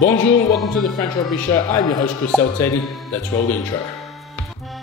Bonjour, welcome to the French Rugby Show. I'm your host, Chris Teddy. Let's roll the intro.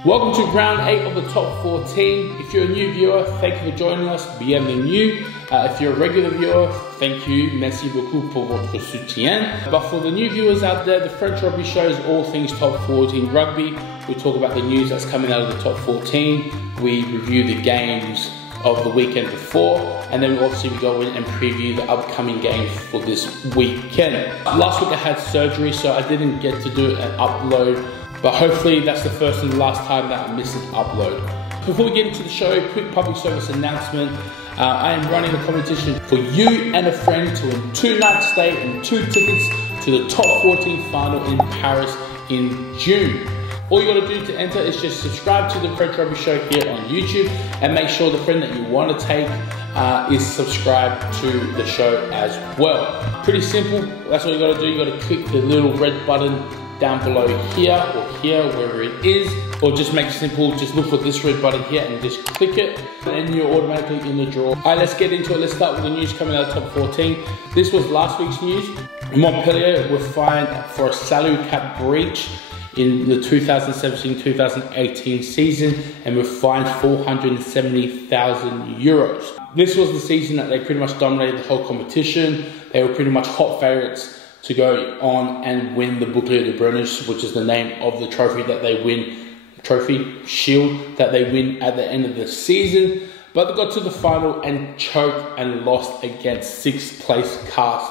Welcome to round 8 of the top 14. If you're a new viewer, thank you for joining us. Bienvenue. If you're a regular viewer, thank you. Merci beaucoup pour votre soutien. But for the new viewers out there, the French Rugby Show is all things top 14 rugby. We talk about the news that's coming out of the top 14. We review the games of the weekend before, and then obviously we go in and preview the upcoming games for this weekend. Last week I had surgery, so I didn't get to do an upload, but hopefully that's the first and last time that I miss an upload. Before we get into the show, quick public service announcement. I am running a competition for you and a friend to win 2 nights stay and 2 tickets to the top 14 final in Paris in June. All you gotta do to enter is just subscribe to the French Rugby Show here on YouTube and make sure the friend that you want to take is subscribed to the show as well. Pretty simple, that's all you gotta do. You gotta click the little red button down below here or here, wherever it is, or just make it simple, just look for this red button here and just click it, and you're automatically in the draw. Alright, let's get into it. Let's start with the news coming out of top 14. This was last week's news. Montpellier were fined for a salary cap breach in the 2017-2018 season and were fined €470,000. This was the season that they pretty much dominated the whole competition. They were pretty much hot favourites to go on and win the Bouclier de Brennus, which is the name of the trophy that they win, shield that they win at the end of the season. But they got to the final and choked and lost against 6th place Cast,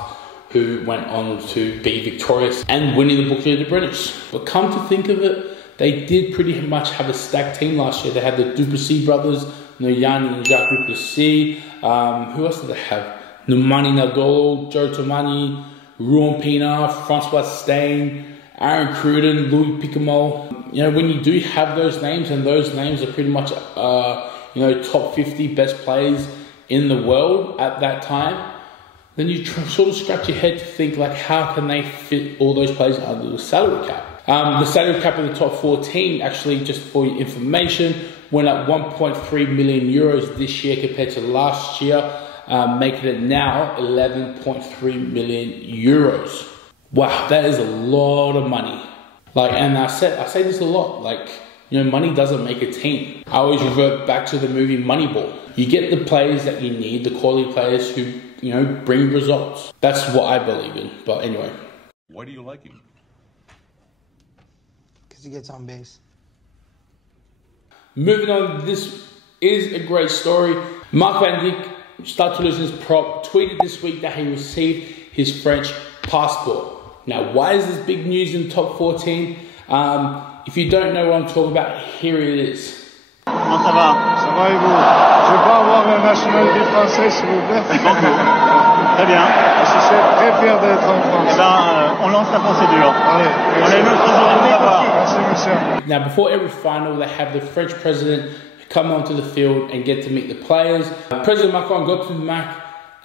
who went on to be victorious and winning the Bouclier de Brennus. But come to think of it, they did pretty much have a stacked team last year. They had the Duplessis brothers, Noyan and Jacques Duplessis. Who else did they have? Numani Nadolo, Joe Tomani, Ruan Pina, Francois Stein, Aaron Cruden, Louis Picamol. You know, when you do have those names, and those names are pretty much, top 50 best players in the world at that time, then you sort of scratch your head to think, like, how can they fit all those players under the salary cap? The salary cap of the top 14, actually, just for your information, went up 1.3 million euros this year compared to last year, making it now 11.3 million euros. Wow, that is a lot of money. And I say this a lot, money doesn't make a team. I always revert back to the movie Moneyball. You get the players that you need, the quality players who, bring results. That's what I believe in. But anyway. Why do you like him? Because he gets on base. Moving on, this is a great story. Mark Van Dijk, Stade Toulousain's prop, tweeted this week that he received his French passport. Now, why is this big news in top 14? If you don't know what I'm talking about, here it is. Comment ça va? Ça va et vous? Je peux avoir la nationalité française, s'il vous plaît? Très bien. Je suis très fier d'être en France. On lance la procédure. Allez, on a une autre journée de voir. Merci, monsieur. Now, before every final, they have the French president come onto the field and get to meet the players. President Macron got to the Mac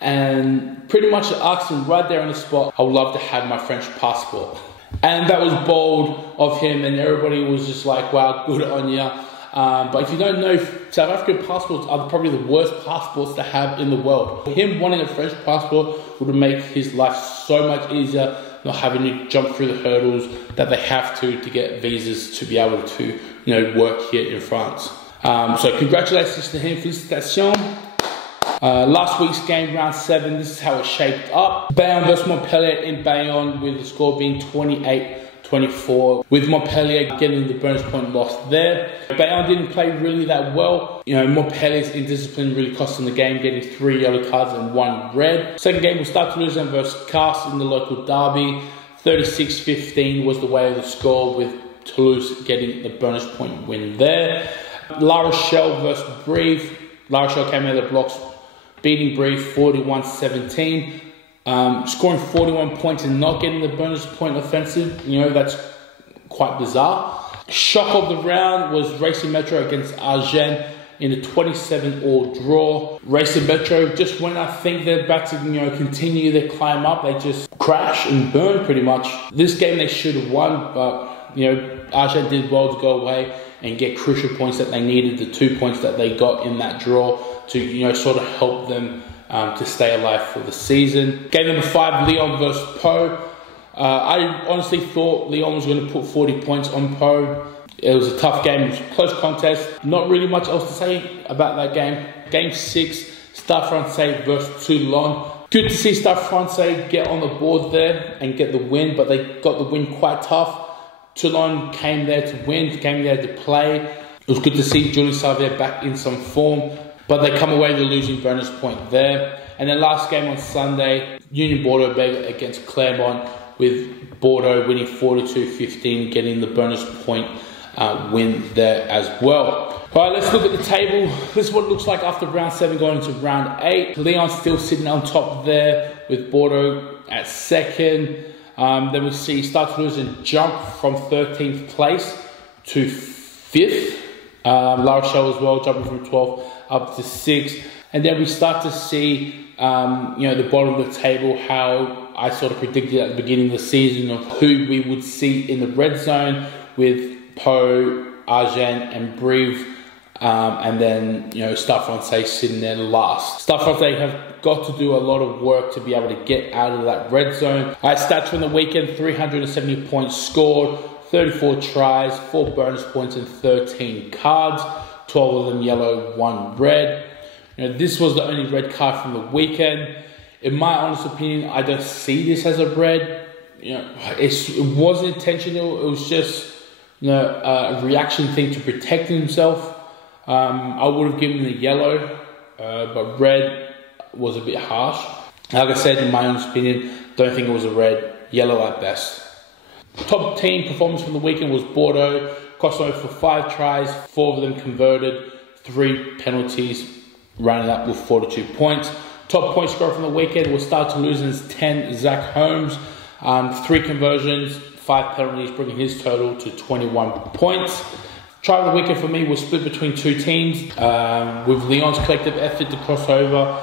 and pretty much asked him right there on the spot, I would love to have my French passport. And that was bold of him, and everybody was just like, wow, good on ya. But if you don't know, South African passports are probably the worst passports to have in the world. Him wanting a French passport would make his life so much easier, not having to jump through the hurdles that they have to get visas to be able to, work here in France. So congratulations to him, félicitations. Last week's game, round 7, this is how it shaped up. Bayonne versus Montpellier in Bayonne, with the score being 28-24, with Montpellier getting the bonus point loss there. Bayonne didn't play really that well. Montpellier's indiscipline really cost them the game, getting 3 yellow cards and 1 red. Second game was Stade Toulousain versus Cast in the local derby. 36-15 was the way of the score, with Toulouse getting the bonus point win there. La Rochelle versus Brive. La Rochelle came out of the blocks, beating Brive 41-17. Scoring 41 points and not getting the bonus point offensive, that's quite bizarre. Shock of the round was Racing Metro against Agen in a 27-all draw. Racing Metro, just when I think they're about to continue their climb up, they just crash and burn pretty much. This game they should have won, but Agen did well to go away and get crucial points that they needed, the 2 points that they got in that draw to sort of help them to stay alive for the season. Game number 5, Lyon versus Pau. I honestly thought Lyon was going to put 40 points on Po. It was a tough game, it was a close contest. Not really much else to say about that game. Game 6, Stade Francais versus Toulon. Good to see Stade Francais get on the board there and get the win, but they got the win quite tough. Toulon came there to win, came there to play. It was good to see Julie Savia back in some form, but they come away with a losing bonus point there. And then last game on Sunday, Union Bordeaux against Clermont, with Bordeaux winning 42-15, getting the bonus point win there as well. Alright, let's look at the table. This is what it looks like after round 7 going into round 8. Lyon's still sitting on top there with Bordeaux at 2nd. Then we see Stade Toulousain jump from 13th place to 5th. La Rochelle as well, jumping from 12th up to 6th. And then we start to see the bottom of the table, how I sort of predicted at the beginning of the season of who we would see in the red zone, with Po, Agen and Brive, and then Stade Francais sitting there last. Stade Francais have got to do a lot of work to be able to get out of that red zone. Stats from the weekend: 370 points scored, 34 tries, 4 bonus points and 13 cards, 12 of them yellow, 1 red. This was the only red card from the weekend. In my honest opinion, I don't see this as a red. It wasn't intentional. It was just a reaction thing to protect himself. I would have given him the yellow, but red was a bit harsh. Like I said, in my honest opinion, don't think it was a red. Yellow at best. Top team performance from the weekend was Bordeaux. Crossed over for 5 tries, 4 of them converted, 3 penalties, rounded up with 42 points. Top point scorer from the weekend was Stade Toulousain's 10, Zach Holmes. 3 conversions, 5 penalties, bringing his total to 21 points. Try of the weekend for me was split between 2 teams, with Lyon's collective effort to cross over,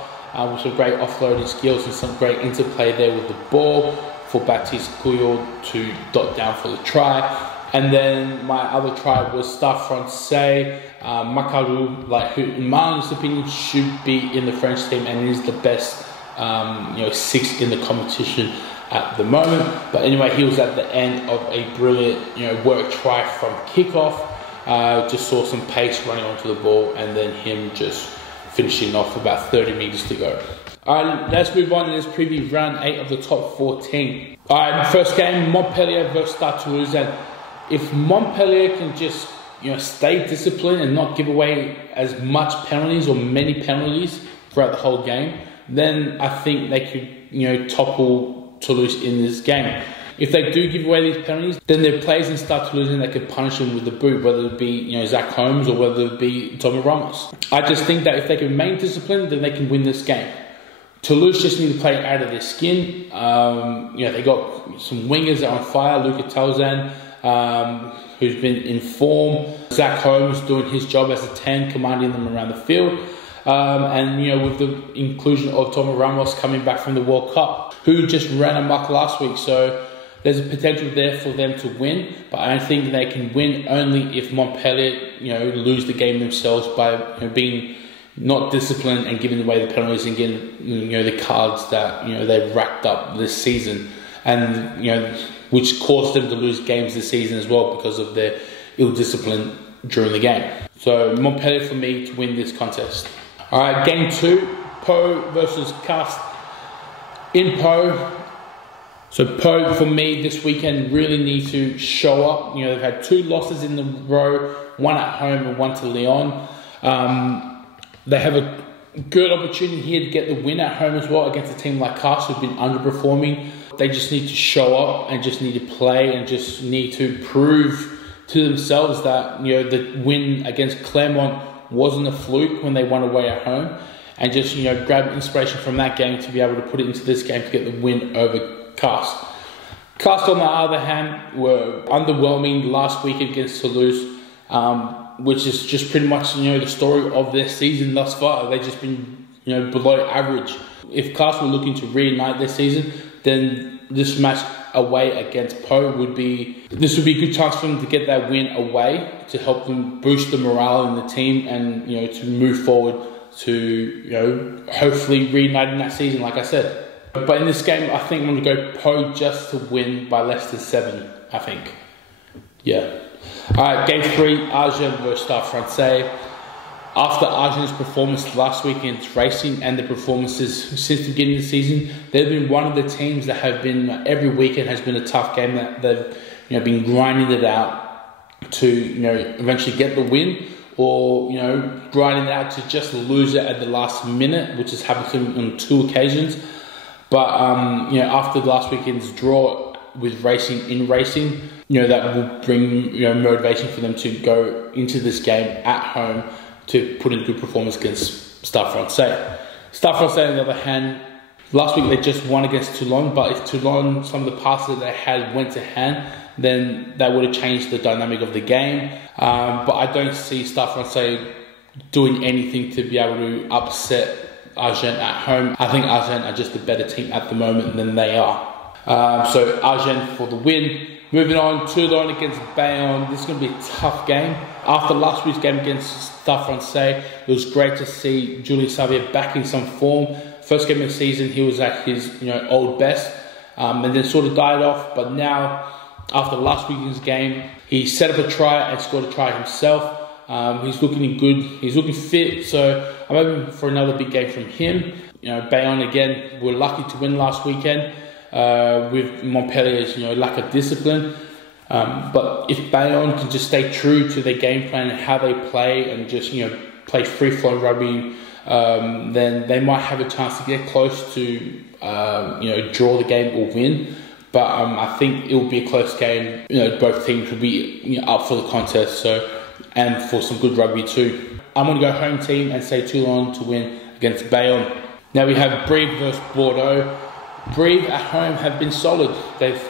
with some great offloading skills and some great interplay there with the ball for Baptiste Couillard to dot down for the try. And then my other try was Stade Francais, Macalou, who in my honest opinion should be in the French team and is the best 6th in the competition at the moment. But anyway, he was at the end of a brilliant work try from kickoff. Just saw some pace running onto the ball and then him just finishing off about 30 meters to go. Alright, let's move on and let's preview round 8 of the top 14. Alright, first game, Montpellier versus Stade Toulousain. If Montpellier can just stay disciplined and not give away as much penalties or many penalties throughout the whole game, then I think they could topple Toulouse in this game. If they do give away these penalties, then there are players in Stade Toulousain that can punish them with the boot, whether it be Zach Holmes or whether it be Thomas Ramos. I just think that if they can remain disciplined, then they can win this game. Toulouse just need to play out of their skin. They got some wingers that are on fire. Luca Tauzan, who's been in form. Zach Holmes doing his job as a 10, commanding them around the field. And with the inclusion of Thomas Ramos coming back from the World Cup, who just ran amok last week. So there's a potential there for them to win, but I think they can win only if Montpellier, lose the game themselves by being not disciplined and giving away the penalties and getting, the cards that they've racked up this season, and which caused them to lose games this season as well because of their ill discipline during the game. So Montpellier for me to win this contest. All right, game 2, Po versus Castres in Po. So Po for me this weekend really need to show up. They've had 2 losses in the row, 1 at home and 1 to Lyon. They have a good opportunity here to get the win at home as well against a team like Castres who've been underperforming. They just need to show up and just need to play and just need to prove to themselves that the win against Clermont wasn't a fluke when they won away at home, and just grab inspiration from that game to be able to put it into this game to get the win over Castres. Castres on the other hand were underwhelming last week against Toulouse, which is just pretty much the story of their season thus far. They've just been below average. If Castres were looking to reignite their season, then this match away against Po would be a good chance for them to get that win away to help them boost the morale in the team and to move forward to hopefully reigniting that season. Like I said, But in this game, I think I'm going to go Po just to win by less than 7, I think. Yeah. Alright, game 3, Argent versus Stade Francais. After Argent's performance last week against Racing and the performances since the beginning of the season, they've been one of the teams that have been, every weekend has been a tough game that they've been grinding it out to eventually get the win, or grinding it out to just lose it at the last minute, which has happened to them on 2 occasions. But after last weekend's draw with Racing in Racing, that will bring motivation for them to go into this game at home to put in good performance against Stade Francais. Stade Francais, on the other hand, last week they just won against Toulon, but if Toulon, some of the passes that they had went to hand, then that would have changed the dynamic of the game. But I don't see Stade Francais doing anything to be able to upset Argent at home. I think Argent are just a better team at the moment than they are. So Argent for the win. Moving on, Toulon against Bayonne. This is going to be a tough game. After last week's game against Stade Francais, it was great to see Julien Xavier back in some form. First game of the season, he was at his old best, and then sort of died off. But now, after last weekend's game, he set up a try and scored a try himself. He's looking good. He's looking fit. So I'm hoping for another big game from him. Bayonne again were lucky to win last weekend. With Montpellier's lack of discipline, but if Bayonne can just stay true to their game plan and how they play, and just play free-flowing rugby, then they might have a chance to get close to draw the game or win. But I think it will be a close game. Both teams will be up for the contest, and for some good rugby too. I'm going to go home team and say Toulon to win against Bayonne. Now we have Brive versus Bordeaux. Brive at home have been solid. They've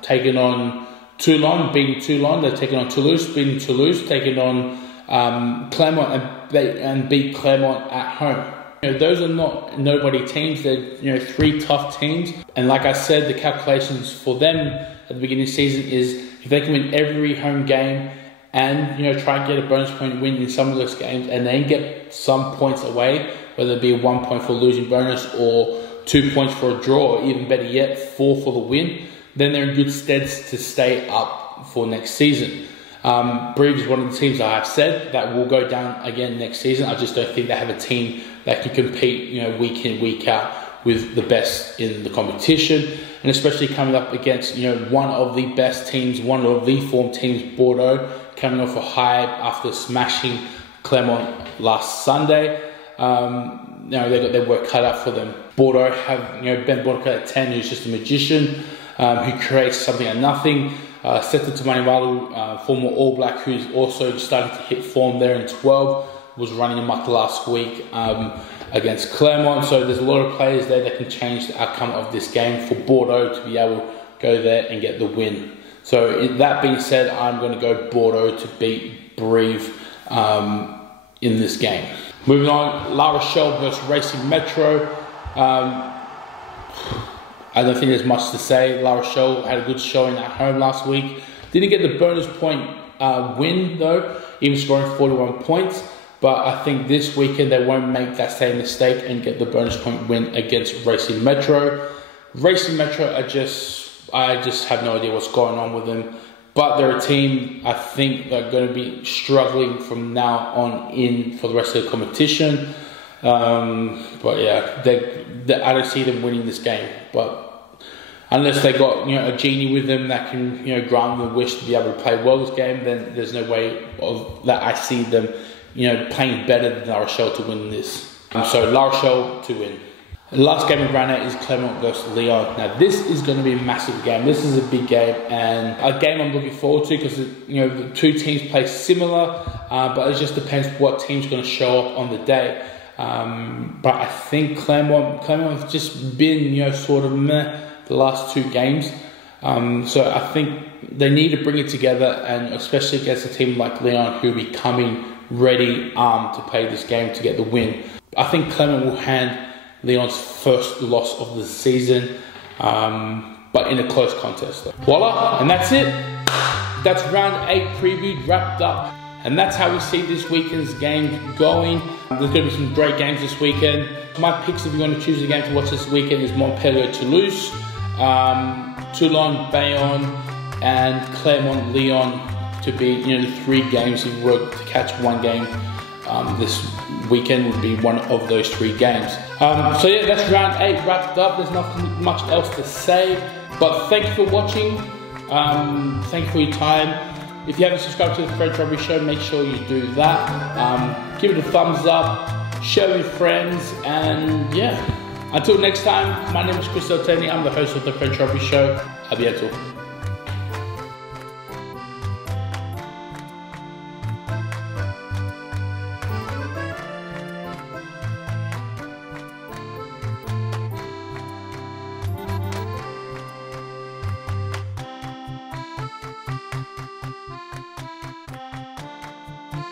taken on Toulon, beating Toulon. They've taken on Toulouse, beating Toulouse. Taken on Clermont and beat Clermont at home. Those are not nobody teams. They're 3 tough teams. And like I said, the calculations for them at the beginning of the season is if they can win every home game and try and get a bonus point win in some of those games, and then get some points away, whether it be 1 point for losing bonus or 2 points for a draw, or even better yet, 4 for the win, then they're in good stead to stay up for next season. Brive is one of the teams I have said that will go down again next season. I just don't think they have a team that can compete, week in, week out with the best in the competition, and especially coming up against, one of the best teams, one of the form teams, Bordeaux, coming off a high after smashing Clermont last Sunday. They got their work cut out for them. Bordeaux have Ben Bordeaux at 10, who's just a magician, who creates something out of nothing. Seta Tumanivalu, former All Black, who's also starting to hit form there in 12, was running amok last week against Clermont. So there's a lot of players there that can change the outcome of this game for Bordeaux to be able to go there and get the win. So that being said, I'm going to go Bordeaux to beat Brive in this game. Moving on, La Rochelle versus Racing Metro. I don't think there's much to say. La Rochelle had a good showing at home last week. Didn't get the bonus point win though, even scoring 41 points. But I think this weekend they won't make that same mistake and get the bonus point win against Racing Metro. Racing Metro I just have no idea what's going on with them. But they're a team I think they're going to be struggling from now on in for the rest of the competition. But yeah, I don't see them winning this game. But unless they got a genie with them that can grant them the wish to be able to play well this game, then there's no way that I see them playing better than La Rochelle to win this. So La Rochelle to win. The last game of round 8 is Clermont versus Lyon. Now this is going to be a massive game. This is a big game and a game I'm looking forward to because the 2 teams play similar, but it just depends what team's going to show up on the day. But I think Clermont have just been sort of meh the last 2 games. So I think they need to bring it together, and especially against a team like Lyon who will be coming ready to play this game to get the win. I think Clermont will hand Lyon's first loss of the season, but in a close contest. Voila, and that's it. That's round 8 previewed, wrapped up. And that's how we see this weekend's games going. There's going to be some great games this weekend. My picks, if you want to choose a game to watch this weekend, is Montpellier, Toulouse, Toulon, Bayonne, and Clermont, Lyon, to be the 3 games. If you were to catch one game this weekend, would be one of those 3 games. So yeah, that's round 8 wrapped up. There's nothing much else to say, but thank you for watching. Thank you for your time. If you haven't subscribed to the French Rugby Show, make sure you do that. Give it a thumbs up, share with your friends, and yeah. Until next time, my name is Chris Delteni. I'm the host of the French Rugby Show. À bientôt.